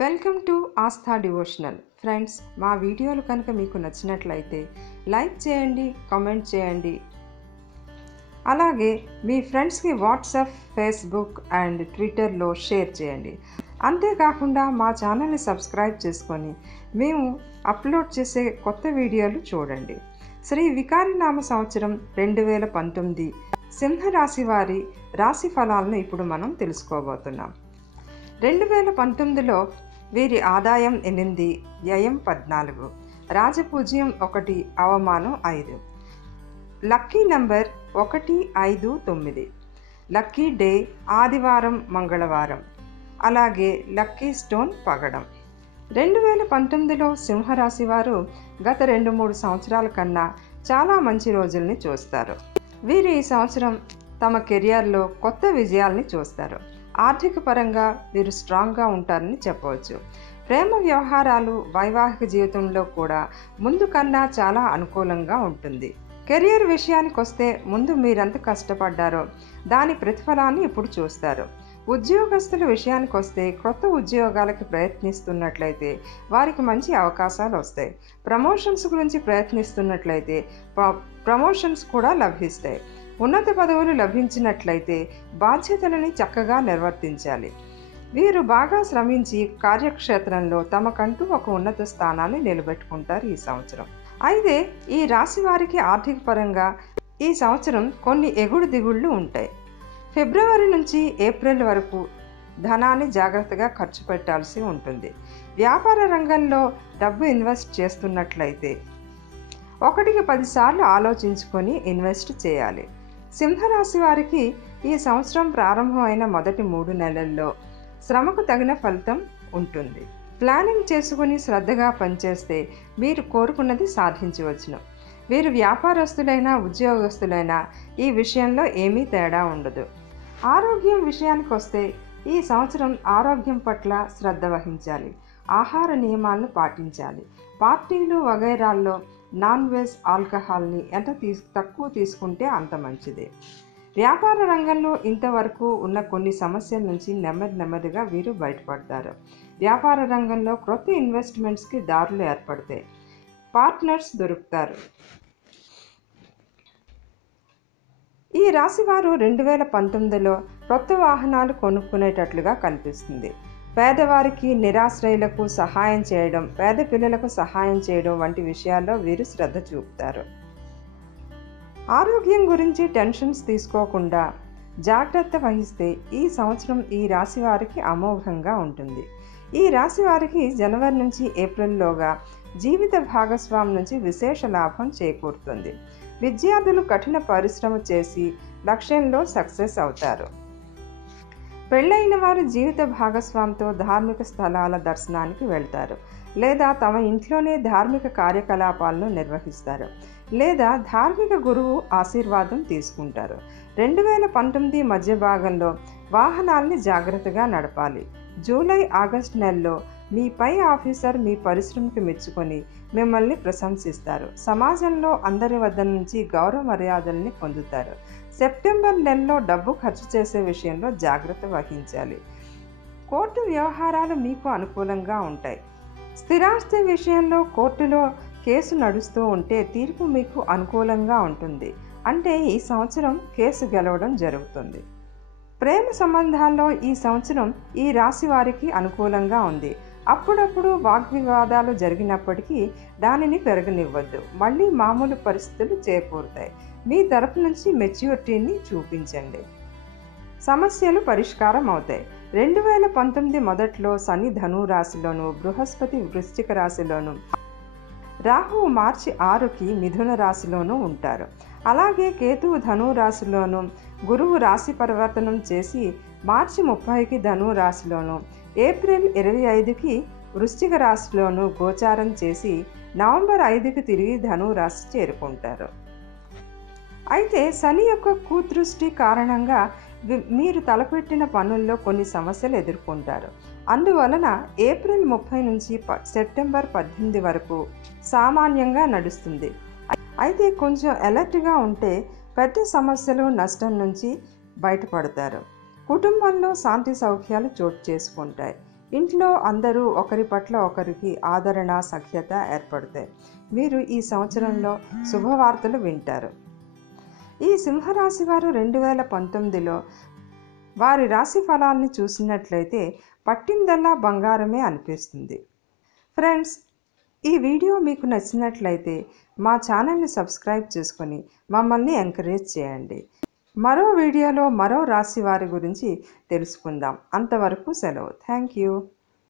Welcome to Aastha devotional. Friends, మా వీడియోలు కనుక మీకు నచ్చినట్లయితే లైక్ చేయండి, కామెంట్ చేయండి. అలాగే మీ ఫ్రెండ్స్కి వాట్సాప్, ఫేస్బుక్ అండ్ ట్విట్టర్లో షేర్ చేయండి. అంతేకాకుండా మా ఛానల్ని సబ్స్క్రైబ్ చేసుకొని మేము అప్లోడ్ చేసే కొత్త వీడియోలు చూడండి. శ్రీ వికారినామ సంవత్సరం 2019 సింహరాశి వారి రాశి ఫలాలను ఇప్పుడు మనం తెలుసుకోబోతున్నాం. 2019లో వీరి ఆదాయం 8, వ్యయం 14, రాజపూజ్యం 1, అవమానం 5. Lucky number 1, 5, 9. లక్కీ డే ఆదివారం, మంగళవారం. అలాగే లక్కీ స్టోన్ పగడం. 2019లో సింహరాశి వారు గత 2-3 సంవత్సరాల కన్నా చాలా మంచి రోజుల్ని చూస్తారు. వీరు ఈ సంవత్సరం తమ కెరియర్లో కొత్త విజయాల్ని చూస్తారు. ఆర్థిక పరంగా వీరు స్ట్రాంగ్గా ఉంటారని చెప్పవచ్చు. ప్రేమ వ్యవహారాలు, వైవాహిక జీవితంలో కూడా ముందు కన్నా చాలా అనుకూలంగా ఉంటుంది. కెరియర్ విషయానికి వస్తే ముందు మీరెంత కష్టపడ్డారో దాని ప్రతిఫలాన్ని ఇప్పుడు చూస్తారు. ఉద్యోగస్తుల విషయానికి వస్తే కొత్త ఉద్యోగాలకి ప్రయత్నిస్తున్నట్లయితే వారికి మంచి అవకాశాలు వస్తాయి. ప్రమోషన్స్ గురించి ప్రయత్నిస్తున్నట్లయితే ప్రమోషన్స్ కూడా లభిస్తాయి. ఉన్నత పదవులు లభించినట్లయితే బాధ్యతలని చక్కగా నిర్వర్తించాలి. వీరు బాగా శ్రమించి కార్యక్షేత్రంలో తమకంటూ ఒక ఉన్నత స్థానాన్ని నిలబెట్టుకుంటారు ఈ సంవత్సరం. అయితే ఈ రాశి వారికి ఆర్థిక పరంగా ఈ సంవత్సరం కొన్ని ఎగుడు దిగుళ్ళు ఉంటాయి. ఫిబ్రవరి నుంచి ఏప్రిల్ వరకు ధనాన్ని జాగ్రత్తగా ఖర్చు పెట్టాల్సి ఉంటుంది. వ్యాపార రంగంలో డబ్బు ఇన్వెస్ట్ చేస్తున్నట్లయితే 1కి 10 సార్లు ఆలోచించుకొని ఇన్వెస్ట్ చేయాలి. సింహరాశి వారికి ఈ సంవత్సరం ప్రారంభమైన మొదటి 3 నెలల్లో శ్రమకు తగిన ఫలితం ఉంటుంది. ప్లానింగ్ చేసుకుని శ్రద్ధగా పనిచేస్తే మీరు కోరుకున్నది సాధించవచ్చును. వీరు వ్యాపారస్తులైనా ఉద్యోగస్తులైనా ఈ విషయంలో ఏమీ తేడా ఉండదు. ఆరోగ్యం విషయానికి వస్తే ఈ సంవత్సరం ఆరోగ్యం పట్ల శ్రద్ధ వహించాలి. ఆహార నియమాలను పాటించాలి. పార్టీలు వగైరాల్లో నాన్ వెజ్, ఆల్కహాల్ని ఎంత తక్కువ తీసుకుంటే అంత మంచిది. వ్యాపార రంగంలో ఇంతవరకు ఉన్న కొన్ని సమస్యల నుంచి నెమ్మదిగా వీరు బయటపడతారు. వ్యాపార రంగంలో కొత్త ఇన్వెస్ట్మెంట్స్కి దారులు ఏర్పడతాయి. పార్ట్నర్స్ దొరుకుతారు. ఈ రాశివారు 2019లో కొత్త వాహనాలు కొనుక్కునేటట్లుగా కనిపిస్తుంది. పేదవారికి, నిరాశ్రయులకు సహాయం చేయడం, పేద పిల్లలకు సహాయం చేయడం వంటి విషయాల్లో వీరు శ్రద్ధ చూపుతారు. ఆరోగ్యం గురించి టెన్షన్స్ తీసుకోకుండా జాగ్రత్త వహిస్తే ఈ సంవత్సరం ఈ రాశి వారికి అమోఘంగా ఉంటుంది. ఈ రాశి వారికి జనవరి నుంచి ఏప్రిల్లోగా జీవిత భాగస్వామి నుంచి విశేష లాభం చేకూరుతుంది. విద్యార్థులు కఠిన పరిశ్రమ చేసి లక్ష్యంలో సక్సెస్ అవుతారు. పెళ్ళైన వారు జీవిత భాగస్వామితో ధార్మిక స్థలాల దర్శనానికి వెళ్తారు, లేదా తమ ఇంట్లోనే ధార్మిక కార్యకలాపాలను నిర్వహిస్తారు, లేదా ధార్మిక గురువు ఆశీర్వాదం తీసుకుంటారు. 2019 మధ్య భాగంలో వాహనాల్ని జాగ్రత్తగా నడపాలి. జూలై, ఆగస్టు నెలలో మీ పై ఆఫీసర్ మీ పరిశ్రమకి మెచ్చుకొని మిమ్మల్ని ప్రశంసిస్తారు. సమాజంలో అందరి వద్ద నుంచి గౌరవ మర్యాదల్ని పొందుతారు. సెప్టెంబర్ నెలలో డబ్బు ఖర్చు చేసే విషయంలో జాగ్రత్త వహించాలి. కోర్టు వ్యవహారాలు మీకు అనుకూలంగా ఉంటాయి. స్థిరాస్తి విషయంలో కోర్టులో కేసు నడుస్తూ ఉంటే తీర్పు మీకు అనుకూలంగా ఉంటుంది. అంటే ఈ సంవత్సరం కేసు గెలవడం జరుగుతుంది. ప్రేమ సంబంధాల్లో ఈ సంవత్సరం ఈ రాశి వారికి అనుకూలంగా ఉంది. అప్పుడప్పుడు వాగ్వివాదాలు జరిగినప్పటికీ దానిని పెరగనివ్వద్దు. మళ్ళీ మామూలు పరిస్థితులు చేకూరుతాయి. మీ తరపు నుంచి మెచ్యూరిటీని చూపించండి. సమస్యలు పరిష్కారం అవుతాయి. 2019 మొదట్లో శని ధను రాశిలోను, బృహస్పతి వృశ్చిక రాశిలోను, రాహువు మార్చి 6కి మిథున రాశిలోనూ ఉంటారు. అలాగే కేతువు ధను రాశిలోను, గురువు రాశి పరివర్తనం చేసి మార్చి 30కి ధను రాశిలోను, ఏప్రిల్ 25కి వృశ్చిక రాశిలోను గోచారం చేసి నవంబర్ 5కి తిరిగి ధను రాశి చేరుకుంటారు. అయితే శని యొక్క కుదృష్టి కారణంగా మీరు తలపెట్టిన పనుల్లో కొన్ని సమస్యలు ఎదుర్కొంటారు. అందువలన ఏప్రిల్ 30 నుంచి సెప్టెంబర్ 18 వరకు సామాన్యంగా నడుస్తుంది. అయితే కొంచెం అలర్ట్గా ఉంటే పెద్ద సమస్యలు, నష్టం నుంచి బయటపడతారు. కుటుంబంలో శాంతి సౌఖ్యాలు చోటు చేసుకుంటాయి. ఇంట్లో అందరూ ఒకరి పట్ల ఒకరికి ఆదరణ సఖ్యత ఏర్పడతాయి. మీరు ఈ సంవత్సరంలో శుభవార్తలు వింటారు. ఈ సింహరాశి వారు 2019లో వారి రాశి ఫలాల్ని చూసినట్లయితే పట్టిందల్లా బంగారమే అనిపిస్తుంది. ఫ్రెండ్స్, ఈ వీడియో మీకు నచ్చినట్లయితే మా ఛానల్ని సబ్స్క్రైబ్ చేసుకొని మమ్మల్ని ఎంకరేజ్ చేయండి. మరో వీడియోలో మరో రాశి వారి గురించి తెలుసుకుందాం. అంతవరకు సెలవు. Thank you.